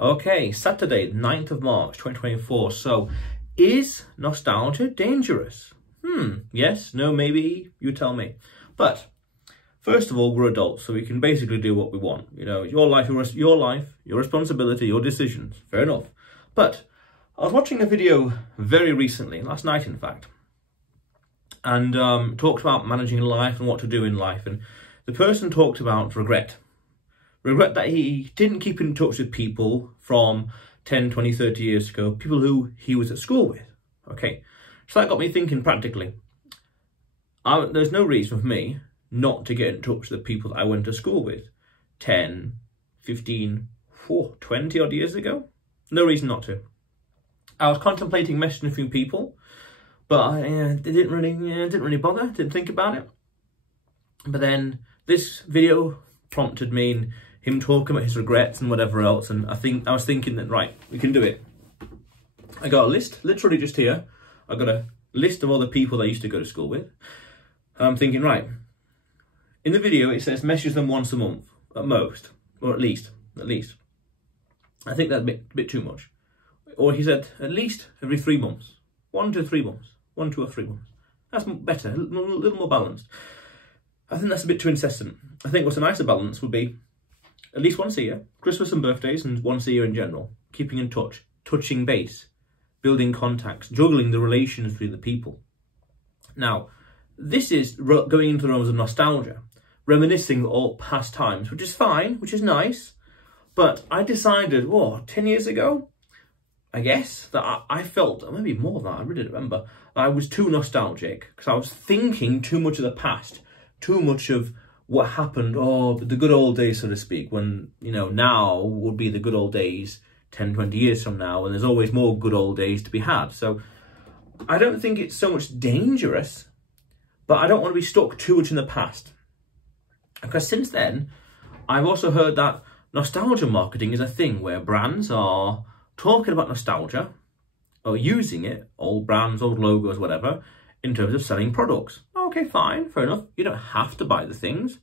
Okay, Saturday, 9th of March, 2024. So, is nostalgia dangerous? Yes, no, maybe, you tell me. But, first of all, we're adults, so we can basically do what we want. You know, your life, your responsibility, your decisions. Fair enough. But, I was watching a video very recently, last night in fact, and talked about managing life and what to do in life. And the person talked about regret. Regret that he didn't keep in touch with people from 10, 20, 30 years ago, people who he was at school with. Okay, so that got me thinking practically. There's no reason for me not to get in touch with the people that I went to school with 10, 15, 20 odd years ago. No reason not to. I was contemplating messaging a few people, but I didn't really bother, didn't think about it. But then this video prompted me and him talking about his regrets and whatever else, and I was thinking that, right, we can do it. I got a list, literally just here. I got a list of all the people that I used to go to school with. And I'm thinking, right, in the video it says message them once a month, at most, or at least. I think that's a bit too much. Or he said at least every 3 months, 1 to 3 months, 1, 2 or 3 months. That's better, a little more balanced. I think that's a bit too incessant. I think what's a nicer balance would be at least once a year, Christmas and birthdays, and once a year in general, keeping in touch, touching base, building contacts, juggling the relations between the people. Now, this is going into the realms of nostalgia, reminiscing all past times, which is fine, which is nice, but I decided, 10 years ago, I guess, that I felt, or maybe more than that, I really don't remember, I was too nostalgic, because I was thinking too much of the past, too much of what happened, the good old days, so to speak, when, now would be the good old days 10, 20 years from now, and there's always more good old days to be had. So I don't think it's so much dangerous, but I don't want to be stuck too much in the past. Because since then, I've also heard that nostalgia marketing is a thing where brands are talking about nostalgia, or using it, old brands, old logos, whatever, in terms of selling products. Okay, fine, fair enough. You don't have to buy the things,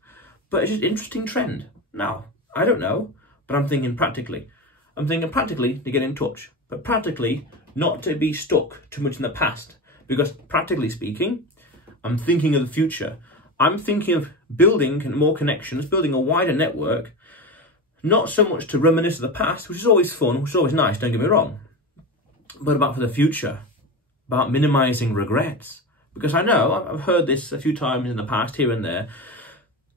but it's just an interesting trend. Now, I don't know, but I'm thinking practically. I'm thinking practically to get in touch, but practically not to be stuck too much in the past, because practically speaking, I'm thinking of the future. I'm thinking of building more connections, building a wider network, not so much to reminisce of the past, which is always fun, which is always nice, don't get me wrong, but about for the future, about minimizing regrets. Because I know, I've heard this a few times in the past, here and there,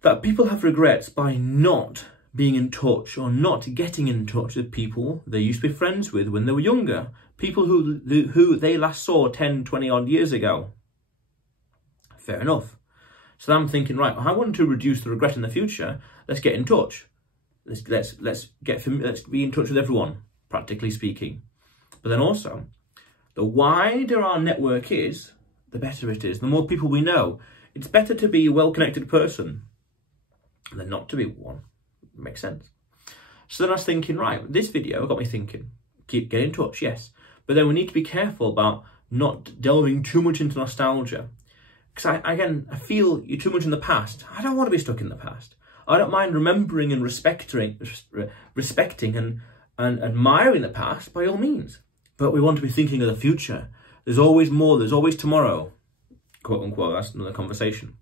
that people have regrets by not being in touch or not getting in touch with people they used to be friends with when they were younger. People who they last saw 10, 20 odd years ago. Fair enough. So I'm thinking, right, I want to reduce the regret in the future. Let's get in touch. Let's be in touch with everyone, practically speaking. But then also, the wider our network is, the better it is, the more people we know. It's better to be a well-connected person than not to be one. Makes sense. So then I was thinking, right, this video got me thinking, get in touch, yes. But then we need to be careful about not delving too much into nostalgia. Because I feel you're too much in the past. I don't want to be stuck in the past. I don't mind remembering and respecting and admiring the past, by all means. But we want to be thinking of the future. There's always more, there's always tomorrow, quote unquote, that's another conversation.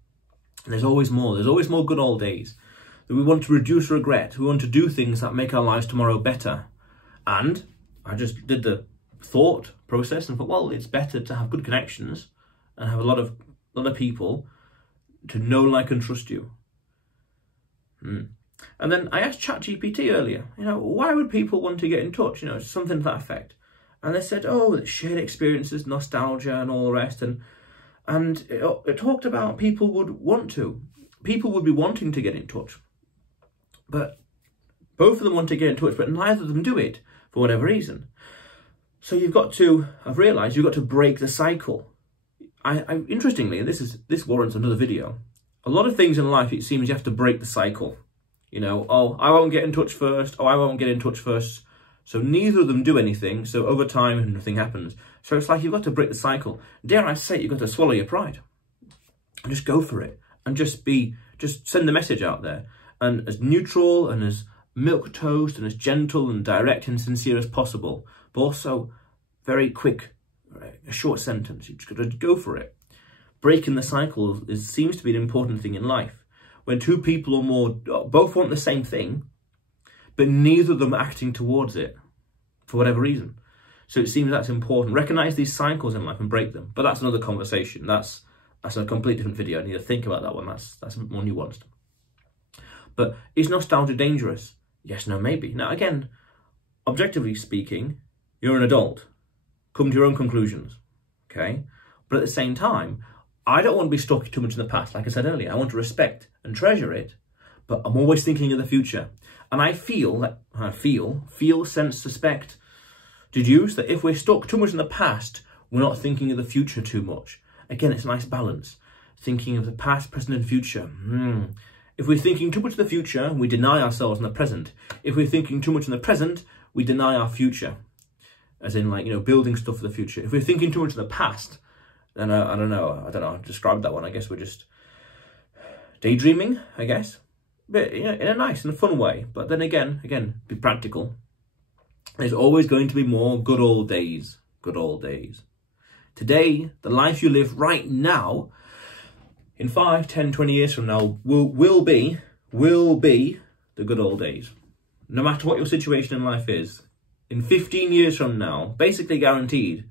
There's always more good old days. That we want to reduce regret, we want to do things that make our lives tomorrow better. And I just did the thought process and thought, well, it's better to have good connections and have a lot of people to know, like and trust you. And then I asked ChatGPT earlier, why would people want to get in touch? Something to that effect. And they said, shared experiences, nostalgia and all the rest. And it talked about people would be wanting to get in touch. But both of them want to get in touch, but neither of them do it for whatever reason. So I've realised you've got to break the cycle. Interestingly, this warrants another video. A lot of things in life, it seems you have to break the cycle. I won't get in touch first. I won't get in touch first. So neither of them do anything. So over time, nothing happens. So it's like you've got to break the cycle. Dare I say, you've got to swallow your pride. And just go for it. And just send the message out there. And as neutral and as milk toast and as gentle and direct and sincere as possible, but also very quick, right? A short sentence. You just got to go for it. Breaking the cycle seems to be an important thing in life. When two people or more both want the same thing, but neither of them are acting towards it for whatever reason. So it seems that's important. Recognize these cycles in life and break them. But that's another conversation. That's a completely different video. I need to think about that one. That's a bit more nuanced. But is nostalgia dangerous? Yes, no, maybe. Now, again, objectively speaking, you're an adult. Come to your own conclusions, okay? But at the same time, I don't want to be stuck too much in the past. Like I said earlier, I want to respect and treasure it, but I'm always thinking of the future. And I feel, sense, suspect, deduce that if we're stuck too much in the past, we're not thinking of the future too much. Again, it's a nice balance. Thinking of the past, present, and future. If we're thinking too much of the future, we deny ourselves in the present. If we're thinking too much in the present, we deny our future. As in, like, building stuff for the future. If we're thinking too much of the past, then I don't know how to describe that one. I guess we're just daydreaming, I guess. But in a nice and fun way. But then again, be practical. There's always going to be more good old days. Good old days. Today, the life you live right now, in 5, 10, 20 years from now, will be the good old days. No matter what your situation in life is. In 15 years from now, basically guaranteed,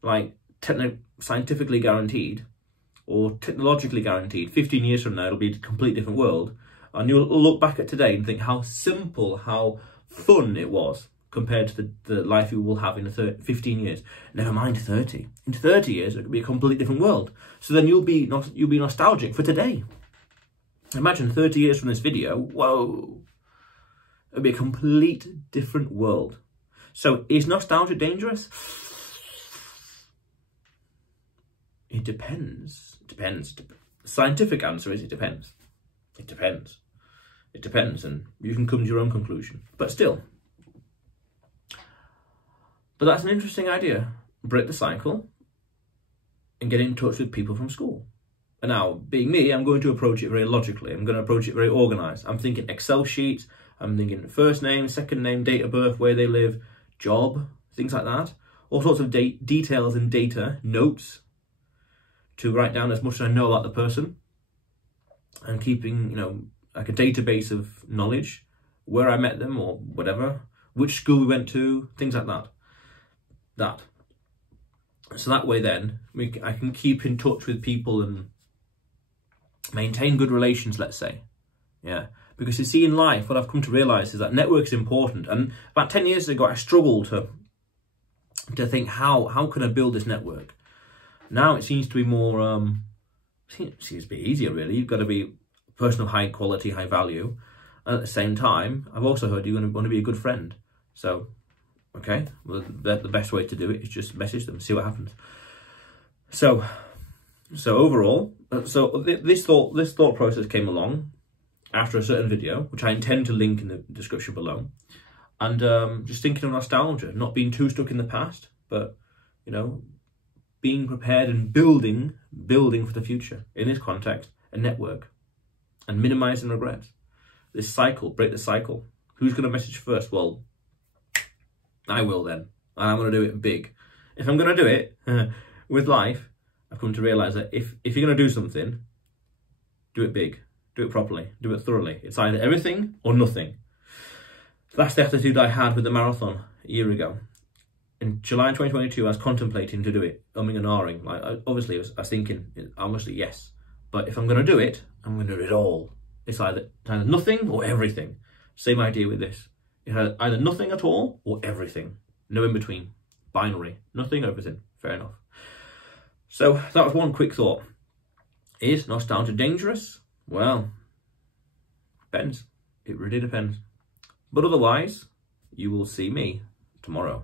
like scientifically guaranteed, or technologically guaranteed, 15 years from now, it'll be a completely different world. And you'll look back at today and think how simple, how fun it was compared to the life you will have in 15 years. Never mind 30. In 30 years, it could be a completely different world. So then you'll be nostalgic for today. Imagine 30 years from this video. Whoa. It'll be a complete different world. So is nostalgia dangerous? It depends. It depends. The scientific answer is it depends. It depends. It depends, and you can come to your own conclusion. But still. But that's an interesting idea. Break the cycle and get in touch with people from school. And now, being me, I'm going to approach it very logically. I'm going to approach it very organised. I'm thinking Excel sheets. I'm thinking first name, second name, date of birth, where they live, job, things like that. All sorts of details and data, notes, to write down as much as I know about the person. And keeping, like a database of knowledge, where I met them or whatever, which school we went to, things like that. So that way then, I can keep in touch with people and maintain good relations, let's say. Yeah. Because you see, in life, what I've come to realise is that network is important. And about 10 years ago, I struggled to think, how can I build this network? Now it seems to be more, seems to be easier, really. You've got to be a person of high quality, high value. And at the same time, I've also heard you want to be a good friend. So, okay, well, the best way to do it is just message them, see what happens. So overall, this thought process came along after a certain video, which I intend to link in the description below. And just thinking of nostalgia, not being too stuck in the past, but, being prepared and building for the future. In this context, a network. And minimizing regrets. This cycle, break the cycle. Who's going to message first? Well, I will then. And I'm going to do it big. If I'm going to do it with life, I've come to realise that if you're going to do something, do it big. Do it properly. Do it thoroughly. It's either everything or nothing. That's the attitude I had with the marathon a year ago. In July 2022, I was contemplating to do it, umming and ahhing. Obviously, I was thinking, obviously, yes. But if I'm going to do it, I'm going to do it all. It's either nothing or everything. Same idea with this. It's either nothing at all or everything. No in between. Binary. Nothing, everything. Fair enough. So that was one quick thought. Is nostalgia dangerous? Well, depends. It really depends. But otherwise, you will see me tomorrow.